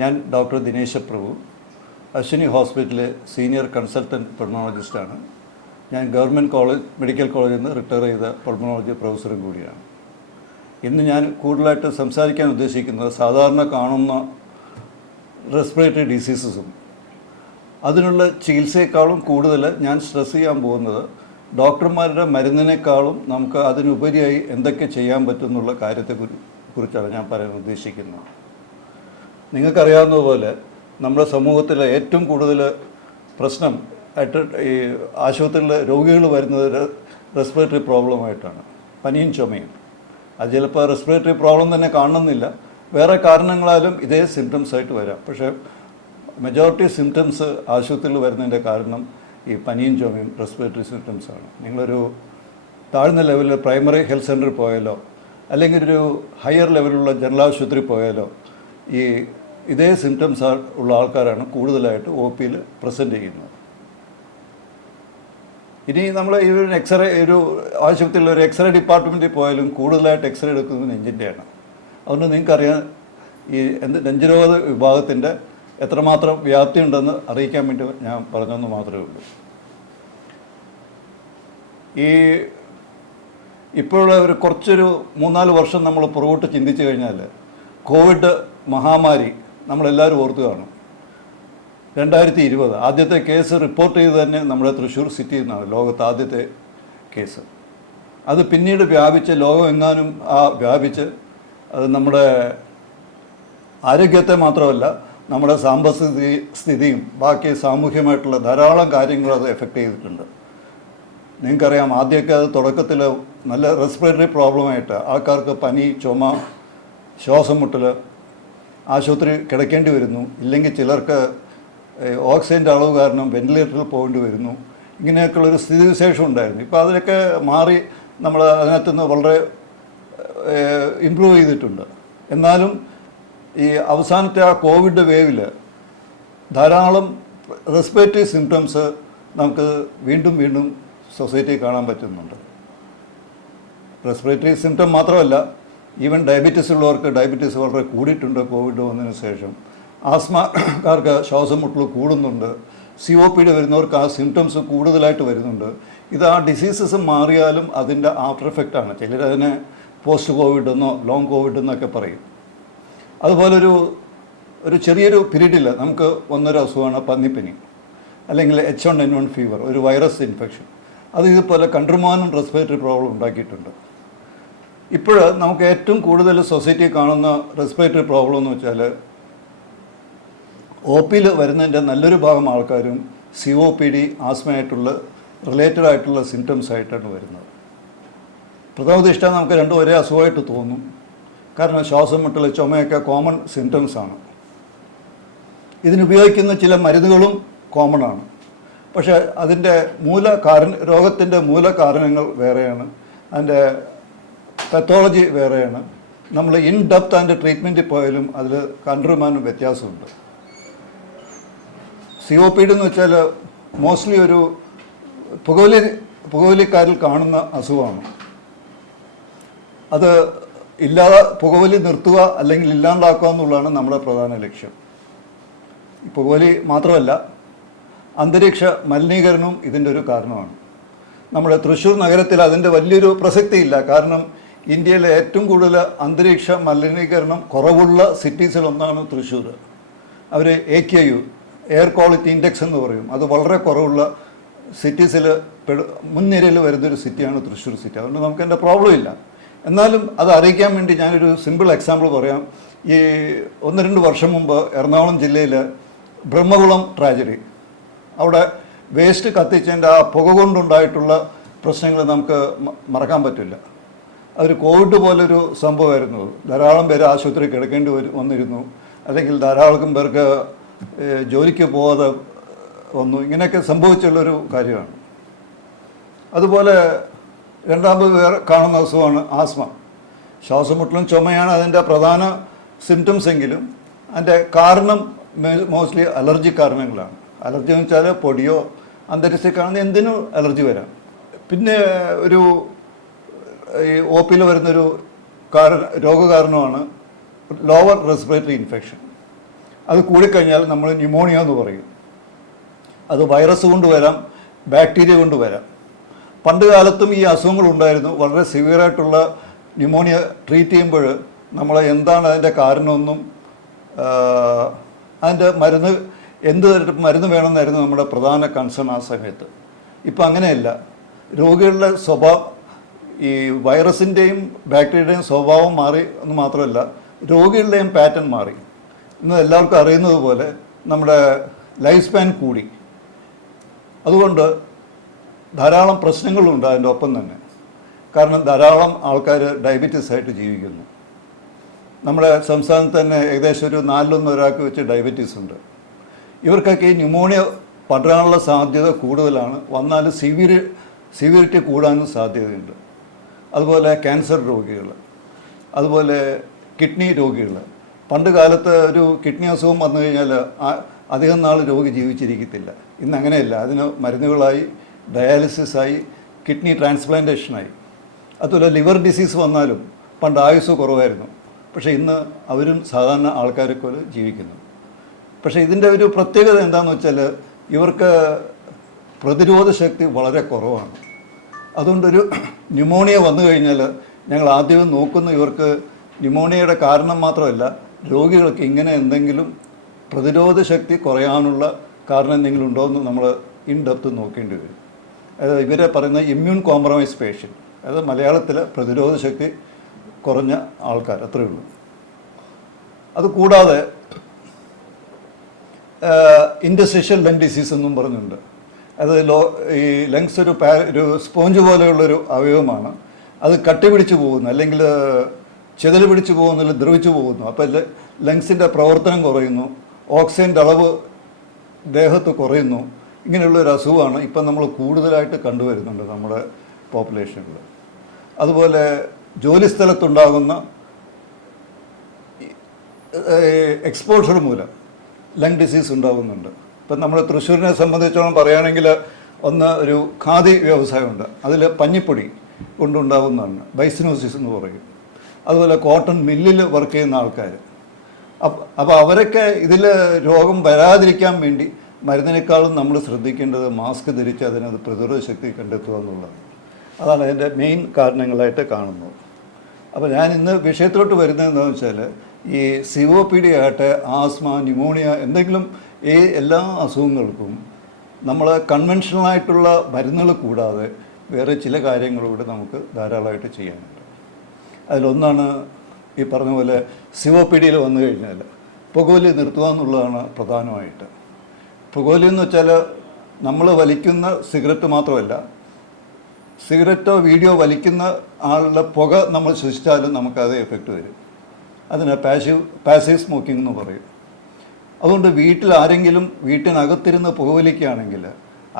ഞാൻ ഡോക്ടർ ദിനേശ പ്രഭു, അശ്വിനി ഹോസ്പിറ്റലിലെ സീനിയർ കൺസൾട്ടൻറ്റ് പൾമണോളജിസ്റ്റാണ്. ഞാൻ ഗവൺമെൻറ് മെഡിക്കൽ കോളേജിൽ നിന്ന് റിട്ടയർ ചെയ്ത പൾമണോളജി പ്രൊഫസറും കൂടിയാണ്. ഇന്ന് ഞാൻ കൂടുതലായിട്ട് സംസാരിക്കാൻ ഉദ്ദേശിക്കുന്നത് സാധാരണ കാണുന്ന റെസ്പിറേറ്ററി ഡിസീസസും അതിനുള്ള ചികിത്സയെക്കാളും കൂടുതൽ ഞാൻ സ്ട്രെസ് ചെയ്യാൻ പോകുന്നത് ഡോക്ടർമാരുടെ മരുന്നിനേക്കാളും നമുക്ക് അതിനുപരിയായി എന്തൊക്കെ ചെയ്യാൻ പറ്റുമെന്നുള്ള കാര്യത്തെക്കുറിച്ചാണ് ഞാൻ പറയാൻ ഉദ്ദേശിക്കുന്നത്. നിങ്ങൾക്കറിയാവുന്നതുപോലെ നമ്മുടെ സമൂഹത്തിലെ ഏറ്റവും കൂടുതൽ പ്രശ്നം ഈ ആശുപത്രിയിൽ രോഗികൾ വരുന്നത് റെസ്പിറേറ്ററി പ്രോബ്ലമായിട്ടാണ്, പനിയും ചുമയും. അത് ചിലപ്പോൾ റെസ്പിറേറ്ററി പ്രോബ്ലം തന്നെ കാണണമെന്നില്ല, വേറെ കാരണങ്ങളാലും ഇതേ സിംറ്റംസ് ആയിട്ട് വരാം. പക്ഷേ മെജോറിറ്റി സിംറ്റംസ് ആശുപത്രിയിൽ വരുന്നതിൻ്റെ കാരണം ഈ പനിയും ചുമയും റെസ്പിറേറ്ററി സിംറ്റംസാണ്. നിങ്ങളൊരു താഴ്ന്ന ലെവലിൽ പ്രൈമറി ഹെൽത്ത് സെൻ്ററിൽ പോയാലോ അല്ലെങ്കിൽ ഒരു ഹയർ ലെവലിലുള്ള ജനറൽ ആശുപത്രി പോയാലോ ഇതേ സിംറ്റംസ് ഉള്ള ആൾക്കാരാണ് കൂടുതലായിട്ട് ഒ പിയിൽ പ്രസൻറ്റ് ചെയ്യുന്നത്. ഇനി നമ്മൾ ഈ ഒരു ഒരു ആശുപത്രിയിൽ ഒരു എക്സ്റേ ഡിപ്പാർട്ട്മെൻറ്റിൽ പോയാലും കൂടുതലായിട്ട് എക്സ്റേ എടുക്കുന്നത് നെഞ്ചിൻ്റെയാണ്. അതുകൊണ്ട് നിങ്ങൾക്കറിയാം ഈ നെഞ്ചുരോഗ വിഭാഗത്തിൻ്റെ എത്രമാത്രം വ്യാപ്തി ഉണ്ടെന്ന് അറിയിക്കാൻ വേണ്ടി ഞാൻ പറഞ്ഞതെന്ന് മാത്രമേ ഉള്ളൂ. ഇപ്പോഴുള്ള കുറച്ചൊരു 3-4 വർഷം നമ്മൾ പുറകോട്ട് ചിന്തിച്ചു കഴിഞ്ഞാൽ കോവിഡ് മഹാമാരി നമ്മളെല്ലാവരും ഓർത്തു കാണും. 2020 ആദ്യത്തെ കേസ് റിപ്പോർട്ട് ചെയ്ത് തന്നെ നമ്മുടെ തൃശ്ശൂർ സിറ്റിയിൽ നിന്നാണ് ലോകത്ത് ആദ്യത്തെ കേസ്. അത് പിന്നീട് വ്യാപിച്ച് ലോകമെങ്ങാനും വ്യാപിച്ച് അത് നമ്മുടെ ആരോഗ്യത്തെ മാത്രമല്ല നമ്മുടെ സാമ്പത്തിക സ്ഥിതിയും ബാക്കി സാമൂഹ്യമായിട്ടുള്ള ധാരാളം കാര്യങ്ങൾ അത് എഫക്റ്റ് ചെയ്തിട്ടുണ്ട്. നിങ്ങൾക്കറിയാം, ആദ്യമൊക്കെ അത് തുടക്കത്തിൽ നല്ല റെസ്പിറേറ്ററി പ്രോബ്ലമായിട്ട് ആൾക്കാർക്ക് പനി, ചുമ, ശ്വാസം മുട്ടൽ, ആശുപത്രി കിടക്കേണ്ടി വരുന്നു, ഇല്ലെങ്കിൽ ചിലർക്ക് ഓക്സിജൻ്റെ അളവ് കാരണം വെന്റിലേറ്ററിൽ പോകേണ്ടി വരുന്നു. ഇങ്ങനെയൊക്കെയുള്ളൊരു സ്ഥിതിവിശേഷം ഉണ്ടായിരുന്നു. ഇപ്പോൾ അതിനൊക്കെ മാറി നമ്മൾ അതിനകത്തുനിന്ന് വളരെ ഇമ്പ്രൂവ് ചെയ്തിട്ടുണ്ട്. എന്നാലും ഈ അവസാനത്തെ ആ കോവിഡ് വേവിൽ ധാരാളം റെസ്പിറേറ്ററി സിംറ്റംസ് നമുക്ക് വീണ്ടും വീണ്ടും സൊസൈറ്റിയിൽ കാണാൻ പറ്റുന്നുണ്ട്. റെസ്പിറേറ്ററി സിംറ്റം മാത്രമല്ല, ഈവൻ ഡയബറ്റീസ് ഉള്ളവർക്ക് ഡയബറ്റീസ് വളരെ കൂടിയിട്ടുണ്ട് കോവിഡ് വന്നതിന് ശേഷം. ആസ്മക്കാർക്ക് ശ്വാസം മുട്ടൽ കൂടുന്നുണ്ട്. COPD വരുന്നവർക്ക് ആ സിംറ്റംസ് കൂടുതലായിട്ട് വരുന്നുണ്ട്. ഇത് ആ ഡിസീസസ് മാറിയാലും അതിൻ്റെ ആഫ്റ്റർ എഫക്റ്റാണ്. ചിലരതിനെ പോസ്റ്റ് കോവിഡ് എന്നോ ലോങ് കോവിഡ് എന്നൊക്കെ പറയും. അതുപോലെ ഒരു ചെറിയൊരു പീരീഡിൽ നമുക്ക് വന്നൊരു അസുഖമാണ് പന്നിപ്പനി അല്ലെങ്കിൽ H1N1 ഫീവർ, ഒരു വൈറസ് ഇൻഫെക്ഷൻ. അത് ഇതുപോലെ കണ്ടുമാനം റെസ്പിറേറ്ററി പ്രോബ്ലം ഉണ്ടാക്കിയിട്ടുണ്ട്. ഇപ്പോൾ നമുക്ക് ഏറ്റവും കൂടുതൽ സൊസൈറ്റിയിൽ കാണുന്ന റെസ്പിറേറ്ററി പ്രോബ്ലം എന്ന് വെച്ചാൽ ഒ പിയിൽ വരുന്നതിൻ്റെ നല്ലൊരു ഭാഗം ആൾക്കാരും COPD, ആസ്മയായിട്ടുള്ള റിലേറ്റഡ് ആയിട്ടുള്ള സിംറ്റംസ് ആയിട്ടാണ് വരുന്നത്. പ്രഥമ ദൃഷ്ട്യാ നമുക്ക് രണ്ടും ഒരേ അസുഖമായിട്ട് തോന്നും. കാരണം ശ്വാസം മുട്ടൽ, ചുമയൊക്കെ കോമൺ സിംറ്റംസാണ്. ഇതിനുപയോഗിക്കുന്ന ചില മരുന്നുകളും കോമൺ ആണ്. പക്ഷേ അതിൻ്റെ രോഗത്തിൻ്റെ മൂലകാരണങ്ങൾ വേറെയാണ്, അതിൻ്റെ പത്തോളജി വേറെയാണ്. നമ്മൾ ഇൻ ഡെപ്ത് അതിൻ്റെ ട്രീറ്റ്മെൻറ്റിൽ പോയാലും അതിൽ കണ്ടുമാനം വ്യത്യാസമുണ്ട്. COPD എന്ന് വെച്ചാൽ മോസ്റ്റ്ലി ഒരു പുകവലിക്കാരിൽ കാണുന്ന അസുഖമാണ്. അത് പുകവലി നിർത്തുക അല്ലെങ്കിൽ ഇല്ലാണ്ടാക്കുക എന്നുള്ളതാണ് നമ്മുടെ പ്രധാന ലക്ഷ്യം. പുകവലി മാത്രമല്ല, അന്തരീക്ഷ മലിനീകരണവും ഇതിൻ്റെ ഒരു കാരണമാണ്. നമ്മുടെ തൃശ്ശൂർ നഗരത്തിൽ അതിൻ്റെ വലിയൊരു പ്രസക്തിയില്ല. കാരണം ഇന്ത്യയിലെ ഏറ്റവും കൂടുതൽ അന്തരീക്ഷ മലിനീകരണം കുറവുള്ള സിറ്റീസിലൊന്നാണ് തൃശ്ശൂർ. അവർ AQI, എയർ ക്വാളിറ്റി ഇൻഡെക്സ് എന്ന് പറയും, അത് വളരെ കുറവുള്ള സിറ്റീസിൽ മുൻനിരയിൽ വരുന്നൊരു സിറ്റിയാണ് തൃശ്ശൂർ സിറ്റി. അതുകൊണ്ട് നമുക്ക് എൻ്റെ പ്രോബ്ലം ഇല്ല. എന്നാലും അത് അറിയിക്കാൻ വേണ്ടി ഞാനൊരു സിമ്പിൾ എക്സാമ്പിൾ പറയാം. ഈ 1-2 വർഷം മുമ്പ് എറണാകുളം ജില്ലയിൽ ബ്രഹ്മകുളം ട്രാജഡി, അവിടെ വേസ്റ്റ് കത്തിച്ചതിൻ്റെ ആ പുക കൊണ്ടുണ്ടായിട്ടുള്ള പ്രശ്നങ്ങൾ നമുക്ക് മറക്കാൻ പറ്റില്ല. അതൊരു കോവിഡ് പോലൊരു സംഭവമായിരുന്നു. ധാരാളം പേര് ആശുപത്രി കിടക്കേണ്ടി വന്നിരുന്നു, അല്ലെങ്കിൽ ധാരാളം പേർക്ക് ജോലിക്ക് പോകാതെ വന്നു. ഇങ്ങനെയൊക്കെ സംഭവിച്ചുള്ളൊരു കാര്യമാണ്. അതുപോലെ രണ്ടാമത് വേറെ കാണുന്ന അസുഖമാണ് ആസ്മ. ശ്വാസമുട്ടലും ചുമയാണ് അതിൻ്റെ പ്രധാന സിംറ്റംസ് എങ്കിലും അതിൻ്റെ കാരണം മോസ്റ്റ്ലി അലർജി കാരണങ്ങളാണ്. അലർജി എന്ന് വെച്ചാൽ പൊടിയോ അന്തരീക്ഷത്തിൽ കാണുന്ന എന്തിനും അലർജി വരാം. പിന്നെ ഈ ഒ പിയിൽ വരുന്നൊരു രോഗകാരണമാണ് ലോവർ റെസ്പിറേറ്ററി ഇൻഫെക്ഷൻ. അത് കൂടിക്കഴിഞ്ഞാൽ നമ്മൾ ന്യൂമോണിയ എന്ന് പറയും. അത് വൈറസ് കൊണ്ട് വരാം, ബാക്ടീരിയ കൊണ്ട് വരാം. പണ്ട് കാലത്തും ഈ അസുഖങ്ങളുണ്ടായിരുന്നു. വളരെ സിവിയറായിട്ടുള്ള ന്യൂമോണിയ ട്രീറ്റ് ചെയ്യുമ്പോൾ നമ്മൾ എന്താണ് അതിൻ്റെ കാരണമെന്നും അതിൻ്റെ എന്ത് മരുന്ന് വേണമെന്നായിരുന്നു നമ്മുടെ പ്രധാന കൺസേൺ ആ സമയത്ത്. ഇപ്പം അങ്ങനെയല്ല. രോഗികളുടെ സ്വഭാവം, ഈ വൈറസിൻ്റെയും ബാക്ടീരിയയുടെയും സ്വഭാവം മാറി എന്ന് മാത്രമല്ല, രോഗികളുടെയും പാറ്റേൺ മാറി. ഇന്ന് എല്ലാവർക്കും അറിയുന്നത് പോലെ നമ്മുടെ ലൈഫ് സ്പാൻ കൂടി. അതുകൊണ്ട് ധാരാളം പ്രശ്നങ്ങളുണ്ട് അതിൻ്റെ ഒപ്പം തന്നെ. കാരണം ധാരാളം ആൾക്കാർ ഡയബറ്റീസ് ആയിട്ട് ജീവിക്കുന്നു. നമ്മുടെ സംസ്ഥാനത്ത് തന്നെ ഏകദേശം ഒരു 4 ഒരാൾക്ക് വെച്ച് ഡയബറ്റീസ് ഉണ്ട്. ഇവർക്കൊക്കെ ഈ ന്യൂമോണിയ പടരാനുള്ള സാധ്യത കൂടുതലാണ്. വന്നാൽ സിവിയറിറ്റി കൂടാനും സാധ്യതയുണ്ട്. അതുപോലെ ക്യാൻസർ രോഗികൾ, അതുപോലെ കിഡ്നി രോഗികൾ. പണ്ട് കാലത്ത് ഒരു കിഡ്നി അസുഖം വന്നു കഴിഞ്ഞാൽ അധികം നാൾ രോഗി ജീവിച്ചിരിക്കത്തില്ല. ഇന്ന് അങ്ങനെയല്ല. അതിന് മരുന്നുകളായി, ഡയാലിസിസായി, കിഡ്നി ട്രാൻസ്പ്ലാന്റേഷനായി. അതുപോലെ ലിവർ ഡിസീസ് വന്നാലും പണ്ട് ആയുസ് കുറവായിരുന്നു. പക്ഷേ ഇന്ന് അവരും സാധാരണ ആൾക്കാരെ പോലെ ജീവിക്കുന്നു. പക്ഷേ ഇതിൻ്റെ ഒരു പ്രത്യേകത എന്താണെന്ന് വെച്ചാൽ ഇവർക്ക് പ്രതിരോധ ശക്തി വളരെ കുറവാണ്. അതുകൊണ്ടൊരു ന്യൂമോണിയ വന്നു കഴിഞ്ഞാൽ ഞങ്ങൾ ആദ്യം നോക്കുന്ന ഇവർക്ക് ന്യൂമോണിയയുടെ കാരണം മാത്രമല്ല, രോഗികൾക്ക് ഇങ്ങനെ എന്തെങ്കിലും പ്രതിരോധ ശക്തി കുറയാനുള്ള കാരണം എന്തെങ്കിലും ഉണ്ടോ എന്ന് നമ്മൾ ഇൻ ഡെപ്ത് നോക്കേണ്ടി വരും. അതായത് ഇവരെ പറയുന്ന ഇമ്മ്യൂൺ കോംപ്രമൈസ് പേഷ്യൻ്റ്, അതായത് മലയാളത്തിൽ പ്രതിരോധ ശക്തി കുറഞ്ഞ ആൾക്കാർ, അത്രയേ ഉള്ളൂ. അതുകൂടാതെ ഇൻറ്റർസ്റ്റിഷ്യൽ ലങ് ഡിസീസ് എന്നും പറഞ്ഞുണ്ട്. അത് ഈ ലങ്സ് ഒരു സ്പോഞ്ച് പോലെയുള്ളൊരു അവയവമാണ്. അത് കട്ടി പിടിച്ചു പോകുന്നു, അല്ലെങ്കിൽ ചെതൽ പിടിച്ചു പോകുന്നു, അല്ലെങ്കിൽ ദ്രവിച്ചു പോകുന്നു. അപ്പോൾ ലങ്സിൻ്റെ പ്രവർത്തനം കുറയുന്നു, ഓക്സിജൻ്റെ അളവ് ദേഹത്ത് കുറയുന്നു. ഇങ്ങനെയുള്ളൊരു അസുഖമാണ് ഇപ്പം നമ്മൾ കൂടുതലായിട്ട് കണ്ടുവരുന്നുണ്ട് നമ്മുടെ പോപ്പുലേഷനിൽ. അതുപോലെ ജോലിസ്ഥലത്തുണ്ടാകുന്ന എക്സ്പോഷർ മൂലം ലങ് ഡിസീസ് ഉണ്ടാകുന്നുണ്ട്. ഇപ്പം നമ്മൾ തൃശ്ശൂരിനെ സംബന്ധിച്ചോളം പറയുകയാണെങ്കിൽ ഒരു ഖാദി വ്യവസായമുണ്ട്. അതിൽ പഞ്ഞിപ്പൊടി കൊണ്ടുണ്ടാകുന്നതാണ് ബൈസിനോസിസ് എന്ന് പറയും. അതുപോലെ കോട്ടൺ മില്ലിൽ വർക്ക് ചെയ്യുന്ന ആൾക്കാർ. അപ്പോൾ അവരൊക്കെ ഇതിൽ രോഗം വരാതിരിക്കാൻ വേണ്ടി മരുന്നിനേക്കാളും നമ്മൾ ശ്രദ്ധിക്കേണ്ടത് മാസ്ക് ധരിച്ച് അതിനത് പ്രതിരോധ ശക്തി കണ്ടെത്തുക എന്നുള്ളതാണ്. അതാണ് അതിൻ്റെ മെയിൻ കാരണങ്ങളായിട്ട് കാണുന്നത്. അപ്പോൾ ഞാൻ ഇന്ന് വിഷയത്തിലോട്ട് വരുന്നത് എന്താണെന്ന് വെച്ചാൽ, ഈ COPD ആകട്ടെ, ആസ്മ, ന്യൂമോണിയ, എന്തെങ്കിലും എല്ലാ അസുഖങ്ങൾക്കും നമ്മൾ കൺവെൻഷണലായിട്ടുള്ള മരുന്നുകൾ കൂടാതെ വേറെ ചില കാര്യങ്ങളൂടെ നമുക്ക് ധാരാളമായിട്ട് ചെയ്യാനുണ്ട്. അതിലൊന്നാണ് ഈ പറഞ്ഞ പോലെ COPDയിൽ വന്നു കഴിഞ്ഞാൽ പുകവലി നിർത്തുക എന്നുള്ളതാണ് പ്രധാനമായിട്ട്. പുകവലി എന്ന് വെച്ചാൽ നമ്മൾ വലിക്കുന്ന സിഗരറ്റ് മാത്രമല്ല, സിഗരറ്റോ വീഡിയോ വലിക്കുന്ന ആളുടെ പുക നമ്മൾ ശ്വസിച്ചാലും നമുക്കത് എഫക്റ്റ് വരും. അതിന് പാസീവ് സ്മോക്കിംഗ് എന്ന് പറയും. അതുകൊണ്ട് ആരെങ്കിലും വീട്ടിനകത്തിരുന്ന് പുകവലിക്കുകയാണെങ്കിൽ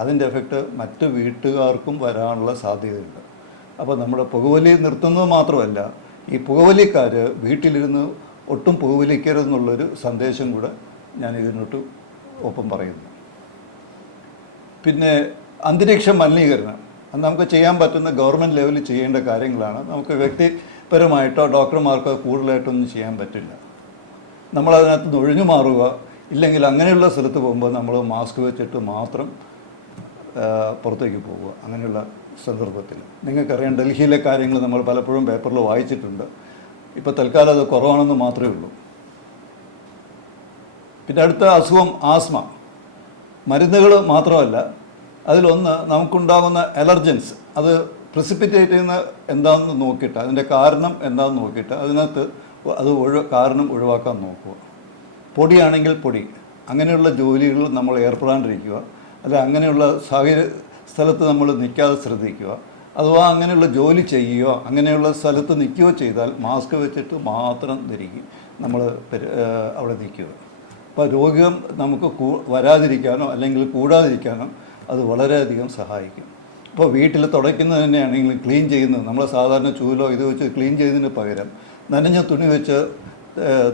അതിൻ്റെ എഫക്റ്റ് മറ്റ് വീട്ടുകാർക്കും വരാനുള്ള സാധ്യതയുണ്ട്. അപ്പോൾ നമ്മുടെ പുകവലി നിർത്തുന്നത് മാത്രമല്ല, ഈ പുകവലിക്കാർ വീട്ടിലിരുന്ന് ഒട്ടും പുകവലിക്കരുതെന്നുള്ളൊരു സന്ദേശം കൂടെ ഞാൻ ഇതിനോട്ട് ഒപ്പം പറയുന്നു. പിന്നെ അന്തരീക്ഷ മലിനീകരണം അത് നമുക്ക് ചെയ്യാൻ പറ്റുന്ന ഗവൺമെൻറ് ലെവലിൽ ചെയ്യേണ്ട കാര്യങ്ങളാണ്. നമുക്ക് വ്യക്തിപരമായിട്ടോ ഡോക്ടർമാർക്കോ കൂടുതലായിട്ടൊന്നും ചെയ്യാൻ പറ്റില്ല. നമ്മളതിനകത്ത് നിന്ന് ഒഴിഞ്ഞു മാറുക, ഇല്ലെങ്കിൽ അങ്ങനെയുള്ള സ്ഥലത്ത് പോകുമ്പോൾ നമ്മൾ മാസ്ക് വെച്ചിട്ട് മാത്രം പുറത്തേക്ക് പോവുക. അങ്ങനെയുള്ള സന്ദർഭത്തിൽ നിങ്ങൾക്കറിയാം, ഡൽഹിയിലെ കാര്യങ്ങൾ നമ്മൾ പലപ്പോഴും പേപ്പറിൽ വായിച്ചിട്ടുണ്ട്. ഇപ്പോൾ തൽക്കാലം അത് കുറവാണെന്ന് മാത്രമേ ഉള്ളൂ. പിന്നെ അടുത്ത അസുഖം ആസ്മ. മരുന്നുകൾ മാത്രമല്ല, അതിലൊന്ന് നമുക്കുണ്ടാകുന്ന അലർജൻസ്. അത് പ്രിസിപ്പിറ്റേറ്റ് ചെയ്യുന്ന എന്താണെന്ന് നോക്കിയിട്ട്, അതിൻ്റെ കാരണം എന്താണെന്ന് നോക്കിയിട്ട് അതിനകത്ത് കാരണം ഒഴിവാക്കാൻ നോക്കുക. പൊടിയാണെങ്കിൽ പൊടി, അങ്ങനെയുള്ള ജോലികൾ നമ്മൾ ഏർപ്പെടാണ്ടിരിക്കുക. അല്ല, അങ്ങനെയുള്ള സ്ഥലത്ത് നമ്മൾ നിൽക്കാതെ ശ്രദ്ധിക്കുക. അഥവാ അങ്ങനെയുള്ള ജോലി ചെയ്യുകയോ അങ്ങനെയുള്ള സ്ഥലത്ത് നിൽക്കുകയോ ചെയ്താൽ മാസ്ക് വെച്ചിട്ട് മാത്രം ധരിക്കും നമ്മൾ അവിടെ നിൽക്കുക. അപ്പോൾ രോഗം നമുക്ക് വരാതിരിക്കാനോ അല്ലെങ്കിൽ കൂടാതിരിക്കാനോ അത് വളരെയധികം സഹായിക്കും. ഇപ്പോൾ വീട്ടിൽ തുടയ്ക്കുന്നത് തന്നെയാണെങ്കിൽ ക്ലീൻ ചെയ്യുന്നത്, നമ്മൾ സാധാരണ ചൂലോ ഇത് വെച്ച് ക്ലീൻ ചെയ്യുന്നതിന് പകരം നനഞ്ഞ തുണി വെച്ച്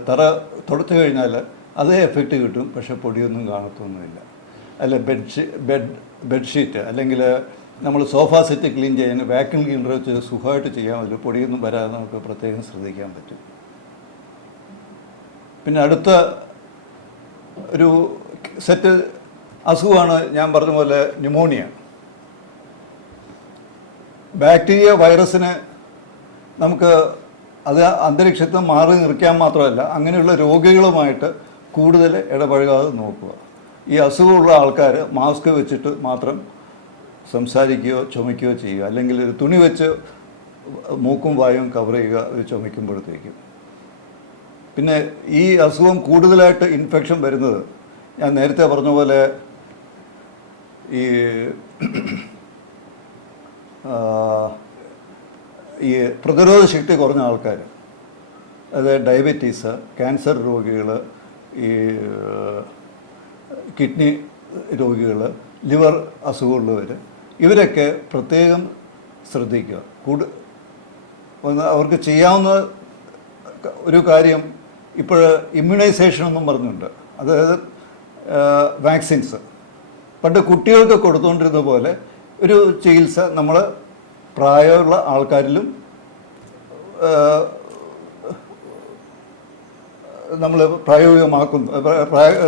തറ തുടച്ചു കഴിഞ്ഞാൽ അതേ എഫക്റ്റ് കിട്ടും. പക്ഷേ പൊടിയൊന്നും കാണത്തൊന്നുമില്ല. അല്ല, ബെഡ്ഷീറ്റ് അല്ലെങ്കിൽ നമ്മൾ സോഫ സെറ്റ് ക്ലീൻ ചെയ്യാൻ വാക്യൂം ക്ലീനർ വെച്ച് സുഖമായിട്ട് ചെയ്യാമല്ലോ. പൊടിയൊന്നും വരാതെ നമുക്ക് പ്രത്യേകം ശ്രദ്ധിക്കാൻ പറ്റും. പിന്നെ അടുത്ത ഒരു സെറ്റ് അസുഖമാണ് ഞാൻ പറഞ്ഞ പോലെ ന്യൂമോണിയ. ബാക്ടീരിയ വൈറസിന് നമുക്ക് അത് അന്തരീക്ഷത്തിൽ മാറി നിൽക്കാൻ മാത്രമല്ല, അങ്ങനെയുള്ള രോഗികളുമായിട്ട് കൂടുതൽ ഇടപഴകാതെ നോക്കുക. ഈ അസുഖമുള്ള ആൾക്കാർ മാസ്ക് വെച്ചിട്ട് മാത്രം സംസാരിക്കുകയോ ചുമയ്ക്കുകയോ ചെയ്യുക, അല്ലെങ്കിൽ ഒരു തുണി വെച്ച് മൂക്കും വായും കവർ ചെയ്യുക ഒരു ചുമയ്ക്കുമ്പോഴത്തേക്കും. പിന്നെ ഈ അസുഖം കൂടുതലായിട്ട് ഇൻഫെക്ഷൻ വരുന്നത് ഞാൻ നേരത്തെ പറഞ്ഞ പോലെ ഈ ഈ പ്രതിരോധ ശക്തി കുറഞ്ഞ ആൾക്കാർ, അതായത് ഡയബറ്റീസ്, ക്യാൻസർ രോഗികൾ, ഈ കിഡ്നി രോഗികൾ, ലിവർ അസുഖമുള്ളവർ, ഇവരൊക്കെ പ്രത്യേകം ശ്രദ്ധിക്കുക. അവർക്ക് ചെയ്യാവുന്ന ഒരു കാര്യം ഇപ്പോൾ ഇമ്മ്യൂണൈസേഷൻ എന്നും പറഞ്ഞുണ്ട്. അതായത് വാക്സിൻസ് പണ്ട് കുട്ടികൾക്ക് കൊടുത്തുകൊണ്ടിരുന്ന പോലെ ഒരു ചികിത്സ നമ്മൾ പ്രായമുള്ള ആൾക്കാരിലും നമ്മൾ പ്രായോഗികമാക്കുന്നു,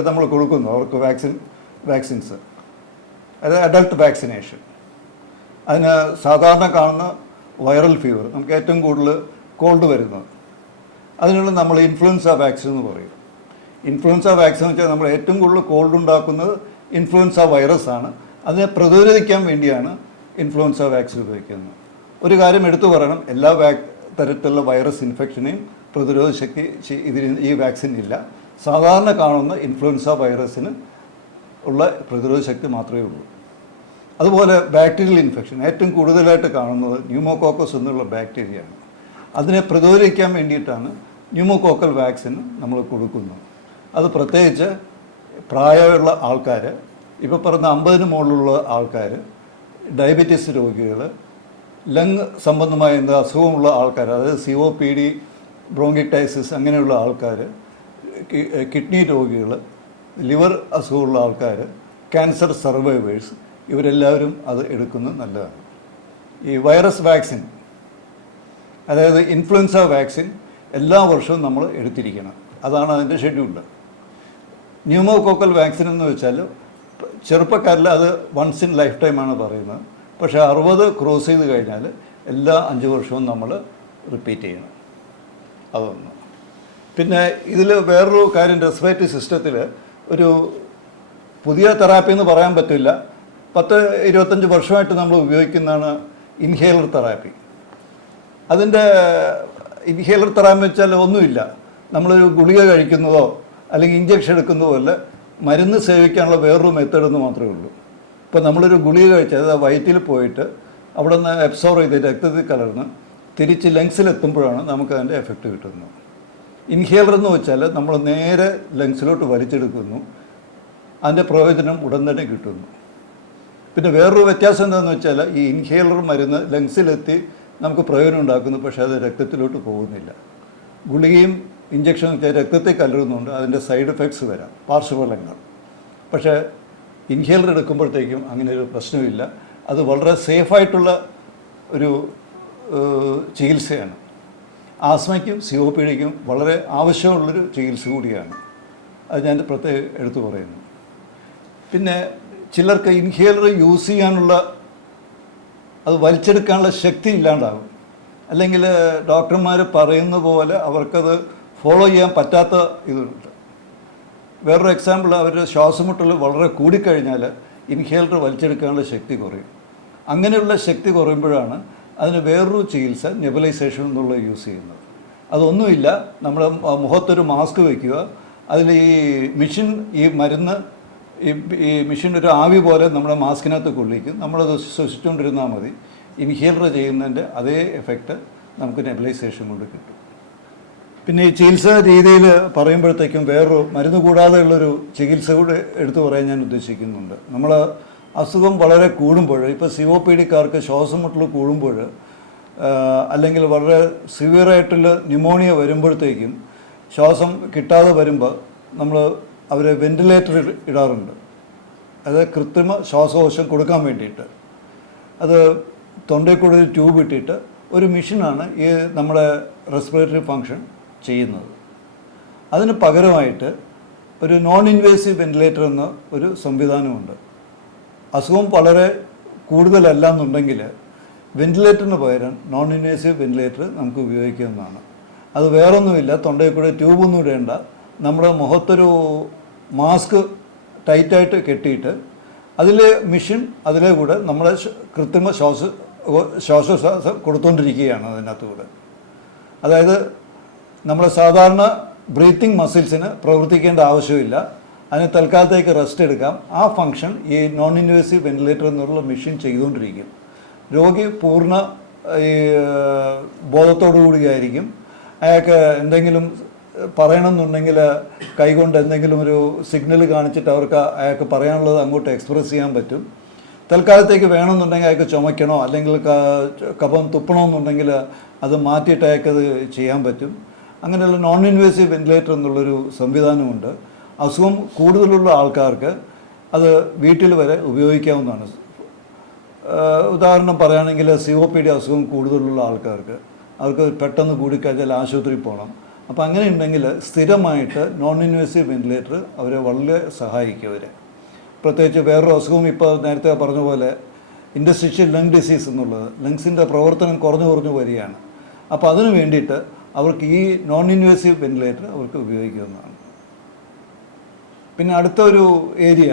നമ്മൾ കൊടുക്കുന്നു അവർക്ക് വാക്സിൻസ്. അത് അഡൾട്ട് വാക്സിനേഷൻ. അതിന് സാധാരണ കാണുന്ന വൈറൽ ഫീവർ, നമുക്ക് ഏറ്റവും കൂടുതൽ കോൾഡ് വരുന്നത്, അതിനുള്ള നമ്മൾ ഇൻഫ്ലുവൻസ വാക്സിൻ എന്ന് പറയും. ഇൻഫ്ലുവൻസ വാക്സിൻ എന്ന് വെച്ചാൽ നമ്മൾ ഏറ്റവും കൂടുതൽ കോൾഡ് ഉണ്ടാക്കുന്നത് ഇൻഫ്ലുവൻസ വൈറസ് ആണ്. അതിനെ പ്രതിരോധിക്കാൻ വേണ്ടിയാണ് ഇൻഫ്ലുവൻസ വാക്സിൻ ഉപയോഗിക്കുന്നത്. ഒരു കാര്യം എടുത്തു പറയണം, എല്ലാ തരത്തിലുള്ള വൈറസ് ഇൻഫെക്ഷനെയും പ്രതിരോധ ശക്തി ഈ വാക്സിൻ ഇല്ല. സാധാരണ കാണുന്ന ഇൻഫ്ലുവൻസ വൈറസിന് ഉള്ള പ്രതിരോധ ശക്തി മാത്രമേ ഉള്ളൂ. അതുപോലെ ബാക്ടീരിയൽ ഇൻഫെക്ഷൻ ഏറ്റവും കൂടുതലായിട്ട് കാണുന്നത് ന്യൂമോകോക്കസ് എന്നുള്ള ബാക്ടീരിയയാണ്. അതിനെ പ്രതിരോധിക്കാൻ വേണ്ടിയിട്ടാണ് ന്യൂമോകോക്കൽ വാക്സിൻ നമ്മൾ കൊടുക്കുന്നത്. അത് പ്രത്യേകിച്ച് പ്രായമുള്ള ആൾക്കാർ, ഇപ്പോൾ പറഞ്ഞ 50-ന് മുകളിലുള്ള ആൾക്കാർ, ഡയബറ്റീസ് രോഗികൾ, ലങ് സംബന്ധമായ എന്ത് അസുഖമുള്ള ആൾക്കാർ, അതായത് COPD, ബ്രോങ്കിറ്റൈസിസ് അങ്ങനെയുള്ള ആൾക്കാർ, കിഡ്നി രോഗികൾ, ലിവർ അസുഖമുള്ള ആൾക്കാർ, ക്യാൻസർ സർവൈവേഴ്സ്, ഇവരെല്ലാവരും അത് എടുക്കുന്നത് നല്ലതാണ്. ഈ വൈറസ് വാക്സിൻ, അതായത് ഇൻഫ്ലുവൻസ വാക്സിൻ എല്ലാ വർഷവും നമ്മൾ എടുത്തിരിക്കണം. അതാണ് അതിൻ്റെ ഷെഡ്യൂൾ. ന്യൂമോകോക്കൽ വാക്സിൻ എന്ന് വെച്ചാൽ ചെറുപ്പക്കാരിൽ അത് വൺസ് ഇൻ ലൈഫ് ടൈമാണ് പറയുന്നത്. പക്ഷേ 60 ക്രോസ് ചെയ്ത് കഴിഞ്ഞാൽ എല്ലാ 5 വർഷവും നമ്മൾ റിപ്പീറ്റ് ചെയ്യണം. അതൊന്ന്. പിന്നെ ഇതിൽ വേറൊരു കാര്യം, റെസ്പിറേറ്ററി സിസ്റ്റത്തിൽ ഒരു പുതിയ തെറാപ്പി എന്ന് പറയാൻ പറ്റില്ല, 10-25 വർഷമായിട്ട് നമ്മൾ ഉപയോഗിക്കുന്നതാണ് ഇൻഹേലർ തെറാപ്പി. അതിൻ്റെ ഇൻഹേലർ തെറാപ്പി വെച്ചാൽ ഒന്നുമില്ല, നമ്മളൊരു ഗുളിക കഴിക്കുന്നതോ അല്ലെങ്കിൽ ഇഞ്ചക്ഷൻ എടുക്കുന്നതോ അല്ല, മരുന്ന് സേവിക്കാനുള്ള വേറൊരു മെത്തേഡ് എന്ന് മാത്രമേ ഉള്ളൂ. ഇപ്പോൾ നമ്മളൊരു ഗുളിക കഴിച്ചാൽ അത് വയറ്റിൽ പോയിട്ട് അവിടെ നിന്ന് അബ്സോർവ് ചെയ്ത് രക്തത്തിൽ കലർന്ന് തിരിച്ച് ലങ്സിലെത്തുമ്പോഴാണ് നമുക്ക് അതിൻ്റെ എഫക്റ്റ് കിട്ടുന്നത്. ഇൻഹേലർ എന്ന് വെച്ചാൽ നമ്മൾ നേരെ ലങ്സിലോട്ട് വലിച്ചെടുക്കുന്നു, അതിൻ്റെ പ്രയോജനം ഉടൻ തന്നെ കിട്ടുന്നു. പിന്നെ വേറൊരു വ്യത്യാസം എന്താണെന്ന് വെച്ചാൽ ഈ ഇൻഹേലർ മരുന്ന് ലങ്സിലെത്തി നമുക്ക് പ്രയോജനം ഉണ്ടാക്കുന്നു, പക്ഷേ അത് രക്തത്തിലോട്ട് പോകുന്നില്ല. ഗുളികയും ഇഞ്ചക്ഷനും വെച്ചാൽ രക്തത്തിൽ കലരുന്നുണ്ട്, അതിൻ്റെ സൈഡ് എഫക്ട്സ് വരാം, പാർശ്വഫലങ്ങൾ. പക്ഷേ ഇൻഹേലർ എടുക്കുമ്പോഴത്തേക്കും അങ്ങനെ ഒരു പ്രശ്നമില്ല. അത് വളരെ സേഫായിട്ടുള്ള ഒരു ചികിത്സയാണ്. ആസ്മയ്ക്കും COPDക്കും വളരെ ആവശ്യമുള്ളൊരു ചികിത്സ കൂടിയാണ്. അത് ഞാൻ പ്രത്യേകം എടുത്തു പറയുന്നു. പിന്നെ ചിലർക്ക് ഇൻഹേലർ യൂസ് ചെയ്യാനുള്ള, അത് വലിച്ചെടുക്കാനുള്ള ശക്തി ഇല്ലാണ്ടാകും, അല്ലെങ്കിൽ ഡോക്ടർമാർ പറയുന്ന പോലെ അവർക്കത് ഫോളോ ചെയ്യാൻ പറ്റാത്ത ഇതുണ്ട്. വേറൊരു എക്സാമ്പിൾ, അവരുടെ ശ്വാസമുട്ടൽ വളരെ കൂടിക്കഴിഞ്ഞാൽ ഇൻഹേലർ വലിച്ചെടുക്കാനുള്ള ശക്തി കുറയും. അങ്ങനെയുള്ള ശക്തി കുറയുമ്പോഴാണ് അതിന് വേറൊരു ചികിത്സ നെബുലൈസേഷൻ എന്നുള്ള യൂസ് ചെയ്യുന്നത്. അതൊന്നുമില്ല, നമ്മൾ മുഖത്തൊരു മാസ്ക് വയ്ക്കുക, അതിൽ ഈ മെഷീൻ, ഈ മരുന്ന് ഈ മെഷീൻ ഒരു ആവി പോലെ നമ്മുടെ മാസ്കിനകത്ത് കൊള്ളിക്കും, നമ്മളത് ശ്വസിച്ചുകൊണ്ടിരുന്നാൽ മതി. ഇൻഹേലർ ചെയ്യുന്നതിൻ്റെ അതേ എഫക്റ്റ് നമുക്ക് നെബുലൈസേഷൻ കൊണ്ട് കിട്ടും. പിന്നെ ഈ ചികിത്സാ രീതിയിൽ പറയുമ്പോഴത്തേക്കും വേറൊരു മരുന്ന് കൂടാതെയുള്ളൊരു ചികിത്സ കൂടെ എടുത്തു പറയാൻ ഞാൻ ഉദ്ദേശിക്കുന്നുണ്ട്. നമ്മൾ അസുഖം വളരെ കൂടുമ്പോൾ, ഇപ്പോൾ COPDക്കാർക്ക് ശ്വാസം മുട്ടൽ കൂടുമ്പോൾ, അല്ലെങ്കിൽ വളരെ സിവിയറായിട്ടുള്ള ന്യൂമോണിയ വരുമ്പോഴത്തേക്കും ശ്വാസം കിട്ടാതെ വരുമ്പോൾ നമ്മൾ അവരെ വെന്റിലേറ്ററിൽ ഇടാറുണ്ട്. അത് കൃത്രിമ ശ്വാസകോശം കൊടുക്കാൻ വേണ്ടിയിട്ട്. അത് തൊണ്ടയിൽ കൂടെ ഒരു ട്യൂബ് ഇട്ടിട്ട് ഒരു മെഷീനാണ് ഈ നമ്മുടെ റെസ്പിറേറ്ററി ഫങ്ഷൻ ചെയ്യുന്നത്. അതിന് പകരമായിട്ട് ഒരു നോൺ ഇൻവേസീവ് വെന്റിലേറ്റർ എന്ന ഒരു സംവിധാനമുണ്ട്. അസുഖം വളരെ കൂടുതലല്ല എന്നുണ്ടെങ്കിൽ വെന്റിലേറ്ററിന് പകരം നോൺ ഇൻവേസീവ് വെന്റിലേറ്റർ നമുക്ക് ഉപയോഗിക്കാവുന്നതാണ്. അത് വേറൊന്നുമില്ല, തൊണ്ടയിൽ കൂടെ ട്യൂബൊന്നും ഇടേണ്ട, നമ്മുടെ മുഖത്തൊരു മാസ്ക് ടൈറ്റായിട്ട് കെട്ടിയിട്ട് അതിൽ മെഷീൻ അതിലെ കൂടെ നമ്മളെ കൃത്രിമ ശ്വാസോച്ഛ്വാസം കൊടുത്തുകൊണ്ടിരിക്കുകയാണ് അതിനകത്തുകൂടെ. അതായത് നമ്മുടെ സാധാരണ ബ്രീത്തിങ് മസിൽസിന് പ്രവർത്തിക്കേണ്ട ആവശ്യമില്ല, അതിന് തൽക്കാലത്തേക്ക് റെസ്റ്റ് എടുക്കാം. ആ ഫങ്ഷൻ ഈ നോൺ ഇൻവേസീവ് വെന്റിലേറ്റർ എന്നുള്ള മെഷീൻ ചെയ്തുകൊണ്ടിരിക്കും. രോഗി പൂർണ്ണ ഈ ബോധത്തോടു കൂടിയായിരിക്കും. അയാൾക്ക് എന്തെങ്കിലും പറയണമെന്നുണ്ടെങ്കിൽ കൈകൊണ്ട് എന്തെങ്കിലും ഒരു സിഗ്നൽ കാണിച്ചിട്ട് അയാൾക്ക് പറയാനുള്ളത് അങ്ങോട്ട് എക്സ്പ്രസ് ചെയ്യാൻ പറ്റും. തൽക്കാലത്തേക്ക് വേണമെന്നുണ്ടെങ്കിൽ അയാൾക്ക് ചുമയ്ക്കണോ അല്ലെങ്കിൽ കഫം തുപ്പണമെന്നുണ്ടെങ്കിൽ അത് മാറ്റിയിട്ട് അയാൾക്കത് ചെയ്യാൻ പറ്റും. അങ്ങനെയുള്ള നോൺ ഇൻവേസീവ് വെന്റിലേറ്റർ എന്നുള്ളൊരു സംവിധാനമുണ്ട്. അസുഖം കൂടുതലുള്ള ആൾക്കാർക്ക് അത് വീട്ടിൽ വരെ ഉപയോഗിക്കാവുന്നതാണ്. ഉദാഹരണം പറയുകയാണെങ്കിൽ COPD അസുഖം കൂടുതലുള്ള ആൾക്കാർക്ക് അവർക്ക് പെട്ടെന്ന് കൂടിക്കഴിഞ്ഞാൽ ആശുപത്രിയിൽ പോകണം. അപ്പോൾ അങ്ങനെ ഉണ്ടെങ്കിൽ സ്ഥിരമായിട്ട് നോൺ ഇൻവേസീവ് വെന്റിലേറ്റർ അവരെ വളരെ സഹായിക്കും. അവരെ പ്രത്യേകിച്ച് വേറൊരു അസുഖം ഇപ്പോൾ നേരത്തെ പറഞ്ഞ പോലെ ഇൻറ്റർസ്റ്റിഷ്യൽ ലങ് ഡിസീസ് എന്നുള്ളത്, ലങ്സിൻ്റെ പ്രവർത്തനം കുറഞ്ഞു വരികയാണ്. അപ്പോൾ അതിന് വേണ്ടിയിട്ട് അവർക്ക് ഈ നോൺ ഇൻവേസീവ് വെന്റിലേറ്റർ അവർക്ക് ഉപയോഗിക്കാവുന്നതാണ്. പിന്നെ അടുത്ത ഒരു ഏരിയ,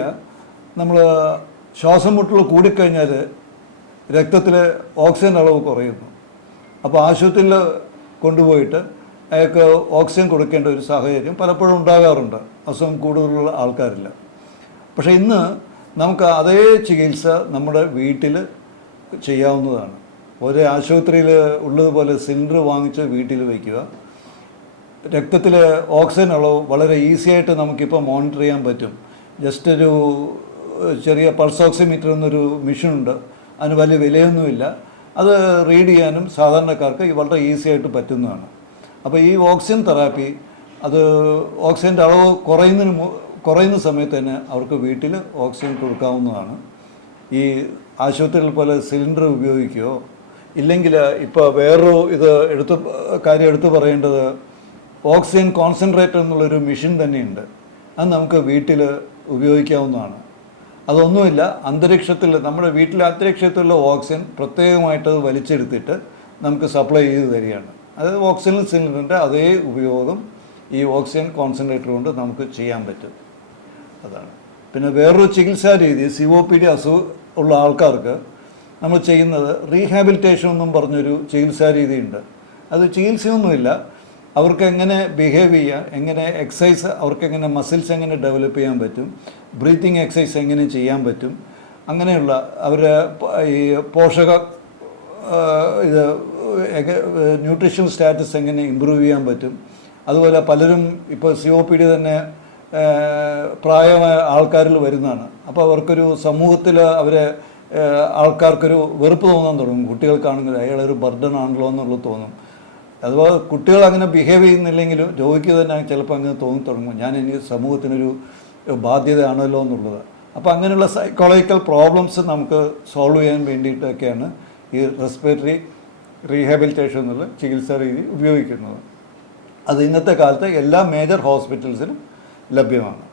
നമ്മൾ ശ്വാസം മുട്ടൽ കൂടിക്കഴിഞ്ഞാൽ രക്തത്തിൽ ഓക്സിജൻ അളവ് കുറയുന്നു. അപ്പോൾ ആശുപത്രിയിൽ കൊണ്ടുപോയിട്ട് അയാൾക്ക് ഓക്സിജൻ കൊടുക്കേണ്ട ഒരു സാഹചര്യം പലപ്പോഴും ഉണ്ടാകാറുണ്ട് അസുഖം കൂടുതലുള്ള ആൾക്കാരില്ല. പക്ഷേ ഇന്ന് നമുക്ക് അതേ ചികിത്സ നമ്മുടെ വീട്ടിൽ ചെയ്യാവുന്നതാണ്. ഒരേ ആശുപത്രിയിൽ ഉള്ളതുപോലെ സിലിണ്ടർ വാങ്ങിച്ച് വീട്ടിൽ വയ്ക്കുക. രക്തത്തിൽ ഓക്സിജൻ അളവ് വളരെ ഈസി ആയിട്ട് നമുക്കിപ്പോൾ മോണിറ്റർ ചെയ്യാൻ പറ്റും. ജസ്റ്റ് ഒരു ചെറിയ പൾസ് ഓക്സിമീറ്റർ എന്നൊരു മെഷീനുണ്ട്, അതിന് വലിയ വിലയൊന്നുമില്ല. അത് റീഡ് ചെയ്യാനും സാധാരണക്കാർക്ക് വളരെ ഈസി ആയിട്ട് പറ്റുന്നതാണ്. അപ്പോൾ ഈ ഓക്സിജൻ തെറാപ്പി, അത് ഓക്സിജൻ്റെ അളവ് കുറയുന്ന സമയത്ത് തന്നെ അവർക്ക് വീട്ടിൽ ഓക്സിജൻ കൊടുക്കാവുന്നതാണ്. ഈ ആശുപത്രികൾ പോലെ സിലിണ്ടർ ഉപയോഗിക്കുകയോ ഇല്ലെങ്കിൽ ഇപ്പോൾ വേറൊരു കാര്യം എടുത്തു പറയേണ്ടത്, ഓക്സിജൻ കോൺസെൻട്രേറ്റർ എന്നുള്ളൊരു മെഷീൻ തന്നെയുണ്ട്. അത് നമുക്ക് വീട്ടിൽ ഉപയോഗിക്കാവുന്നതാണ്. അതൊന്നുമില്ല, നമ്മുടെ വീട്ടിലെ അന്തരീക്ഷത്തിലുള്ള ഓക്സിജൻ പ്രത്യേകമായിട്ട് അത് വലിച്ചെടുത്തിട്ട് നമുക്ക് സപ്ലൈ ചെയ്ത് തരികയാണ്. അത് ഓക്സിജൻ സിലിണ്ടറിൻ്റെ അതേ ഉപയോഗം ഈ ഓക്സിജൻ കോൺസെൻട്രേറ്റർ കൊണ്ട് നമുക്ക് ചെയ്യാൻ പറ്റും. അതാണ്. പിന്നെ വേറൊരു ചികിത്സാ രീതി, COPD അസുഖം ഉള്ള ആൾക്കാർക്ക് നമ്മൾ ചെയ്യുന്നത് റീഹാബിലിറ്റേഷൻ എന്നും പറഞ്ഞൊരു ചികിത്സാ രീതിയുണ്ട്. അത് ചികിത്സയൊന്നുമില്ല, അവർക്ക് എങ്ങനെ ബിഹേവ് ചെയ്യാം, എങ്ങനെ എക്സസൈസ്, അവർക്ക് എങ്ങനെ മസിൽസ് എങ്ങനെ ഡെവലപ്പ് ചെയ്യാൻ പറ്റും, ബ്രീത്തിങ് എക്സസൈസ് എങ്ങനെ ചെയ്യാൻ പറ്റും, അങ്ങനെയുള്ള അവരുടെ ഈ ന്യൂട്രീഷൻ സ്റ്റാറ്റസ് എങ്ങനെ ഇമ്പ്രൂവ് ചെയ്യാൻ പറ്റും. അതുപോലെ പലരും ഇപ്പോൾ COPD തന്നെ പ്രായമായ ആൾക്കാരിൽ വരുന്നതാണ്. അപ്പോൾ അവർക്കൊരു സമൂഹത്തിൽ ആൾക്കാർക്കൊരു വെറുപ്പ് തോന്നാൻ തുടങ്ങും. കുട്ടികൾക്കാണെങ്കിൽ അയാളൊരു ബർഡൻ ആണല്ലോ എന്നുള്ളത് തോന്നും. അഥവാ കുട്ടികൾ അങ്ങനെ ബിഹേവ് ചെയ്യുന്നില്ലെങ്കിലും രോഗിക്ക് തന്നെ ചിലപ്പോൾ അങ്ങനെ തോന്നി തുടങ്ങും, എനിക്ക് സമൂഹത്തിനൊരു ബാധ്യതയാണല്ലോ എന്നുള്ളത്. അപ്പോൾ അങ്ങനെയുള്ള സൈക്കോളജിക്കൽ പ്രോബ്ലംസ് നമുക്ക് സോൾവ് ചെയ്യാൻ വേണ്ടിയിട്ടൊക്കെയാണ് ഈ റെസ്പിറേറ്ററി റീഹാബിലിറ്റേഷൻ എന്നുള്ള ചികിത്സാ രീതി ഉപയോഗിക്കുന്നത്. അത് ഇന്നത്തെ കാലത്ത് എല്ലാ മേജർ ഹോസ്പിറ്റൽസിലും ലഭ്യമാണ്.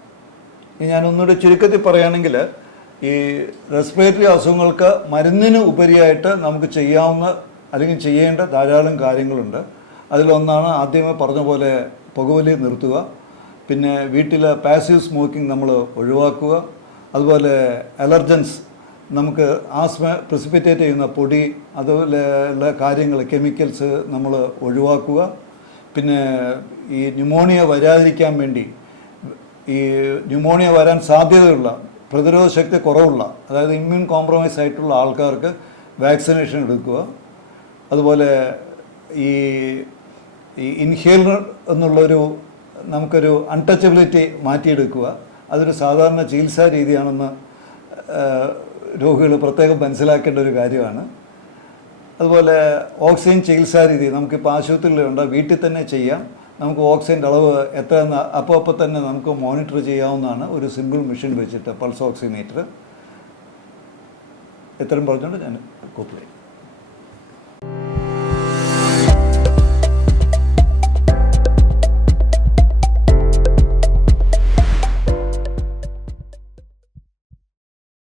ഇനി ഞാനൊന്നുകൂടി ചുരുക്കത്തിൽ പറയുകയാണെങ്കിൽ, ഈ റെസ്പിറേറ്ററി അസുഖങ്ങൾക്ക് മരുന്നിന് ഉപരിയായിട്ട് നമുക്ക് ചെയ്യാവുന്ന അല്ലെങ്കിൽ ചെയ്യേണ്ട ധാരാളം കാര്യങ്ങളുണ്ട്. അതിലൊന്നാണ് ആദ്യമേ പറഞ്ഞ പോലെ പുകവലി നിർത്തുക. പിന്നെ വീട്ടിൽ പാസീവ് സ്മോക്കിംഗ് നമ്മൾ ഒഴിവാക്കുക. അതുപോലെ അലർജൻസ്, നമുക്ക് ആസ്മ പ്രിസിപ്പിറ്റേറ്റ് ചെയ്യുന്ന പൊടി, അതുപോലെയുള്ള കാര്യങ്ങൾ, കെമിക്കൽസ് നമ്മൾ ഒഴിവാക്കുക. പിന്നെ ഈ ന്യൂമോണിയ വരാതിരിക്കാൻ വേണ്ടി, ഈ ന്യൂമോണിയ വരാൻ സാധ്യതയുള്ള, പ്രതിരോധ ശക്തി കുറവുള്ള, അതായത് ഇമ്മ്യൂൺ കോംപ്രമൈസ് ആയിട്ടുള്ള ആൾക്കാർക്ക് വാക്സിനേഷൻ എടുക്കുക. അതുപോലെ ഈ ഇൻഹേലർ എന്നുള്ളൊരു നമുക്കൊരു അൺടച്ചബിലിറ്റി മാറ്റിയെടുക്കുക. അതൊരു സാധാരണ ചികിത്സാ രീതിയാണെന്ന് രോഗികൾ പ്രത്യേകം മനസ്സിലാക്കേണ്ട ഒരു കാര്യമാണ്. അതുപോലെ ഓക്സിജൻ ചികിത്സാ രീതി നമുക്കിപ്പോൾ ആശുപത്രിയിലുണ്ട്, വീട്ടിൽ തന്നെ ചെയ്യാം. നമുക്ക് ഓക്സിജൻ്റെ അളവ് എത്രയെന്ന് അപ്പോൾ തന്നെ നമുക്ക് മോണിറ്റർ ചെയ്യാവുന്നതാണ് ഒരു സിമ്പിൾ മെഷീൻ വെച്ചിട്ട്, പൾസ് ഓക്സിമീറ്റർ. എത്രയും പറഞ്ഞുകൊണ്ട് ഞാൻ കോപ്പി